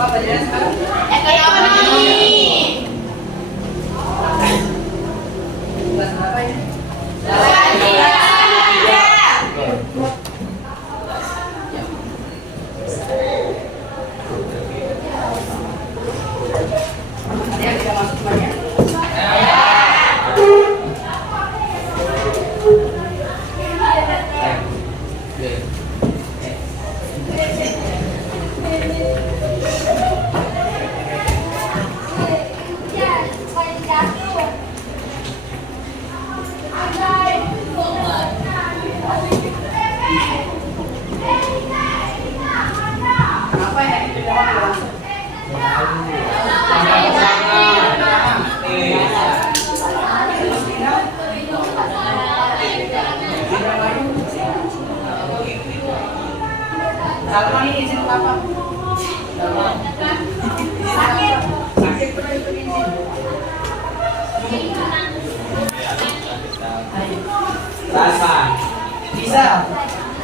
Apa belajarnya sekarang? Ekonomi. Kelas berapa ini? Kelas 3. Ada yang tidak masuk semuanya? Kenapa yang itu tidak masuk? Salman ini izin apa? Salman. Sakit pernah itu izin. Rasa. Bisa.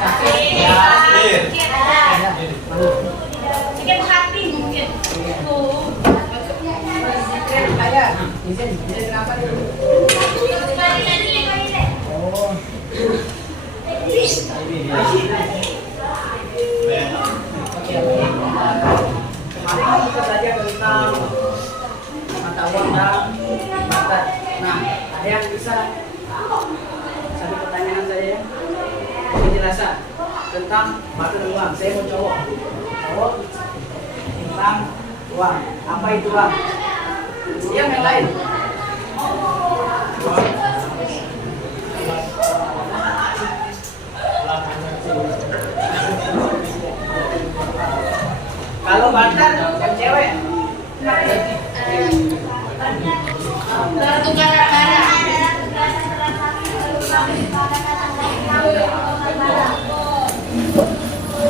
Sakit. Ya. Sakit hati mungkin. Tuh. Ayah, izin kenapa dulu? Oh. Kemarin kita belajar tentang mata uang dan mata. Nah, ada yang bisa satu pertanyaan saya penjelasan tentang mata uang. Saya mau jawab tentang uang. Apa itu uang? Yang lain. Kalau barter yang cewek. Pertukaran barang.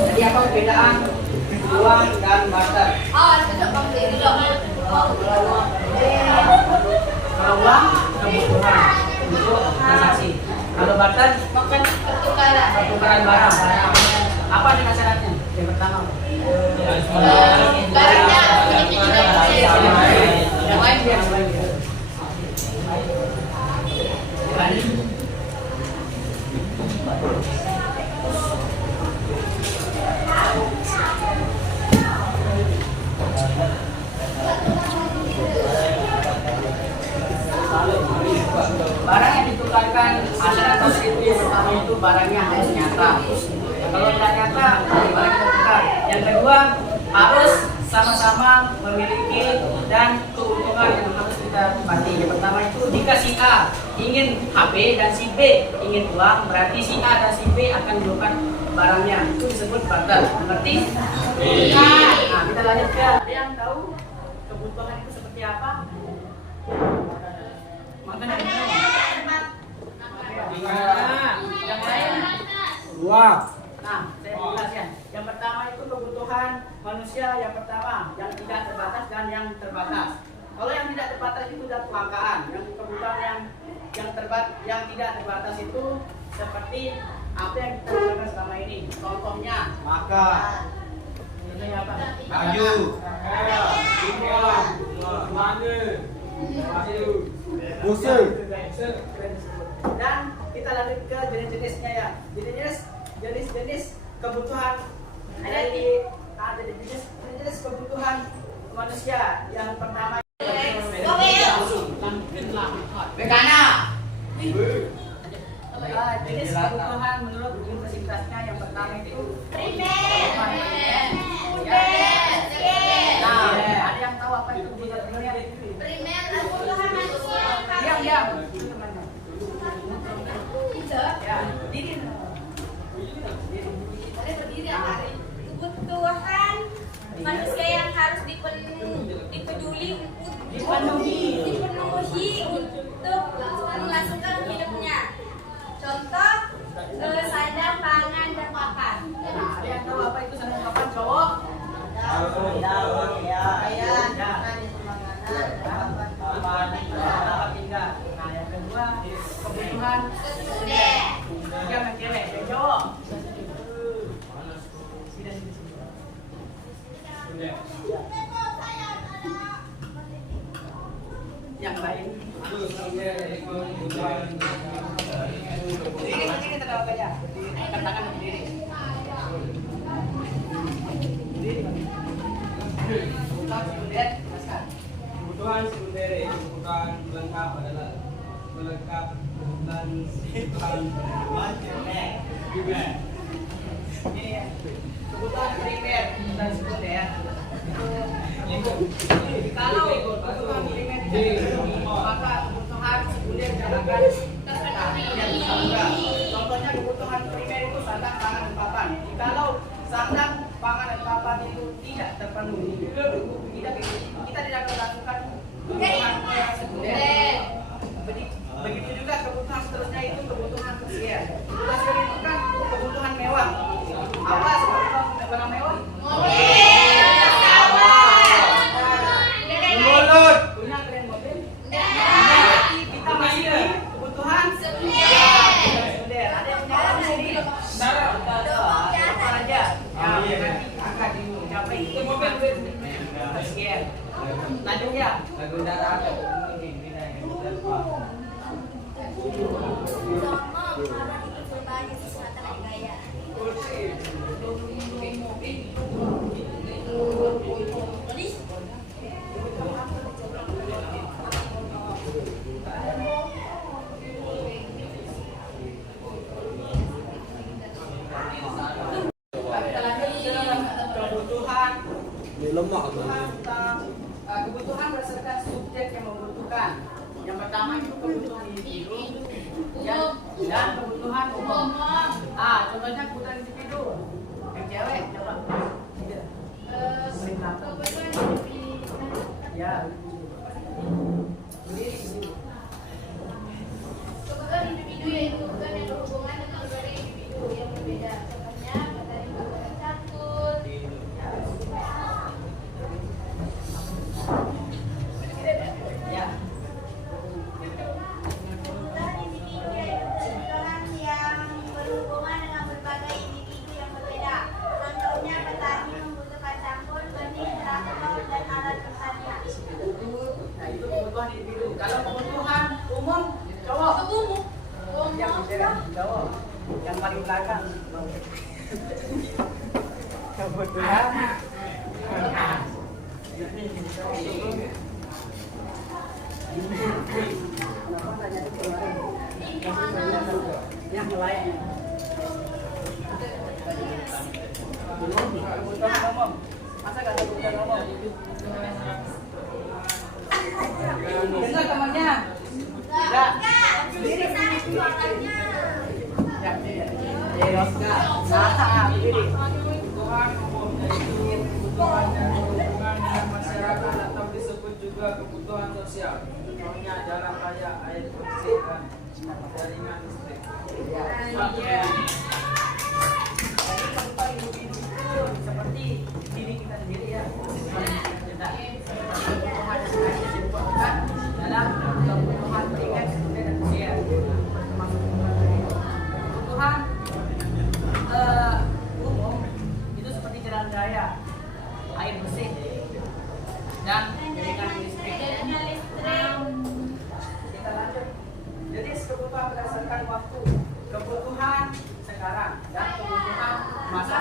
Jadi apa perbedaan uang dan barter? Kalau uang kebutuhan untuk transaksi. Kalau barter pertukaran barang. Apa dengan syaratnya? Yang pertama. Barangnya begitu juga. Yang lain dia. Barang yang ditukarkan masyarakat itu barangnya harus nyata. Kalau tidak nyata, barang kita tukar. Yang kedua, harus sama-sama memiliki dan keuntungan yang harus kita pati. Yang pertama itu, jika si A ingin HP dan si B ingin uang, berarti si A dan si B akan menukar barangnya. Itu disebut barter. Mengerti? Nah, kita lanjutkan. Ada yang tahu kebutuhan itu seperti apa? Makanya yang lain. Uang. Nah, saya mau jelaskan. Yang pertama itu kebutuhan manusia yang pertama, yang tidak terbatas dan yang terbatas. Kalau yang tidak terbatas itu sudah kelangkaan. Yang kebutuhan yang tidak terbatas itu seperti apa yang kita gunakan selama ini. Contohnya, Makan. contohnya apa? Baju. Musuh. Dan kita lanjut ke jenis-jenisnya ya. Jenis-jenis kebutuhan dari jenis kebutuhan manusia. Yang pertama jenis kebutuhan menurut intensitasnya. Yang pertama itu nah, ada yang tahu apa itu kebutuhan diam ya, diri. Kebutuhan Yang lain. Berdiri terdapat aja. Angkat tangan berdiri. Berdiri. Kemudian jelaskan. Kebutuhan sekunder yaitu kebutuhan lengkap adalah melengkap dan simpan primer. Ini ya. Kebutuhan primer dan sekunder. Kalau kebutuhan primer terpenuhi, maka kebutuhan sekunder akan terpenuhi. Contohnya kebutuhan primer itu sandang, pangan, dan papan. Kalau sandang, pangan, dan papan itu tidak terpenuhi, kita tidak melakukan kebutuhan sekunder. Begitu juga kebutuhan seterusnya itu kebutuhan tersier. Tersier itu kan kebutuhan mewah. Apa seperti barang mewah? Mulut. Punya kalian mobil? Berarti kita masih di kebutuhan sekunder. Ada yang punya di sini? Apa aja? Ya, akan dicapai kebutuhan tersier. Lanjut ya. Lagu darah. Kebutuhan berdasarkan subjek yang membutuhkan. Yang pertama itu kebutuhan individu dan kebutuhan umum. Contohnya kebutuhan individu. Yang cewek coba. Ya. Kebutuhan individu yaitu kebutuhan yang berhubungan dengan berbagai individu yang berbeda. Contohnya materi menggunakan campur. Ya. Kebutuhan individu yaitu kebutuhan yang berhubungan dengan berbagai individu yang berbeda. Contohnya petani membutuhkan campur, benih, traktor, dan alat pertanian. Nah, itu kebutuhan individu. Kalau kebutuhan umum, cowok. Yang cowok. Yang paling belakang. Kebutuhan. Yang lainnya. Kebutuhan umum. Masa gak ada kebutuhan umum? Dengar temannya. Enggak. Berdiri. Ya, berdiri. Kebutuhan umum yaitu kebutuhan yang berhubungan dengan masyarakat atau disebut juga kebutuhan sosial. Contohnya jalan raya, air bersih, dan jaringan listrik. Jadi kebutuhan individu itu seperti diri kita sendiri ya. Kita kebutuhan yang dibutuhkan dalam kebutuhan primer, sekunder, dan tersier. Kebutuhan umum itu seperti jalan raya, air bersih, dan jaringan listrik. Kita lanjut. Jadi kebutuhan berdasarkan waktu, kebutuhan sekarang, dan kebutuhan masa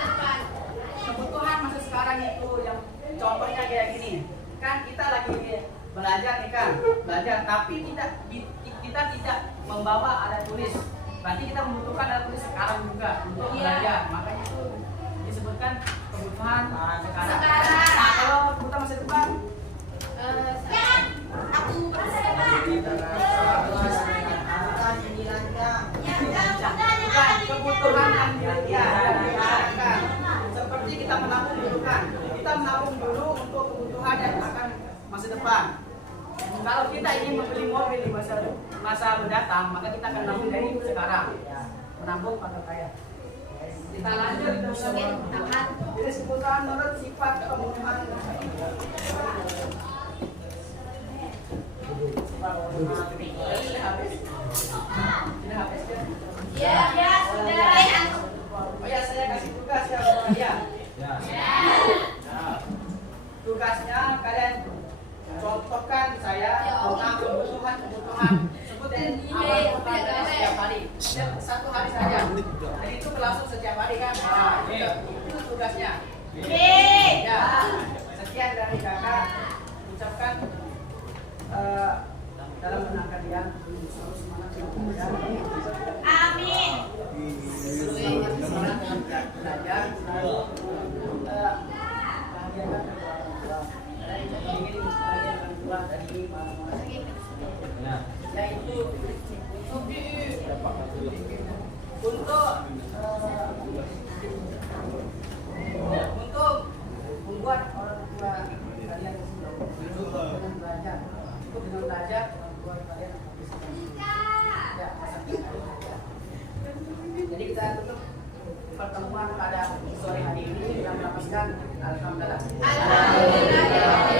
depan. Kebutuhan masa sekarang itu yang contohnya kayak gini. Kan kita lagi belajar nih kan, belajar, tapi kita tidak membawa alat tulis. Berarti kita membutuhkan alat tulis sekarang juga untuk belajar. Makanya itu disebutkan kebutuhan sekarang. Nah, kalau kebutuhan masa depan, kebutuhan yang diharapkan. Seperti kita menabung dulu kan, kita menabung dulu untuk kebutuhan yang akan masa depan. Kalau kita ingin membeli mobil di masa mendatang, maka kita akan menabung dari sekarang. Menabung pada kaya. Kita lanjut. Jadi kebutuhan menurut sifat kebutuhan. Sudah habis? Sudah habis kan? Ya, sudah. Oh ya, saya kasih tugas ya. tugasnya? B. Ya. Sekian dari kakak. Ucapkan dalam menangkan dia selalu semangat dalam belajar. Amin. Selalu semangat dalam belajar. Selalu bahagiakan kedua orang tua. Dan ingin bahagia orang tua dari masing-masing. Yaitu untuk membuat orang tua kalian cukup dengan belajar, orang tua kalian bisa ya, jadi kita tutup pertemuan pada sore hari ini dengan melapaskan alhamdulillah. Alhamdulillah.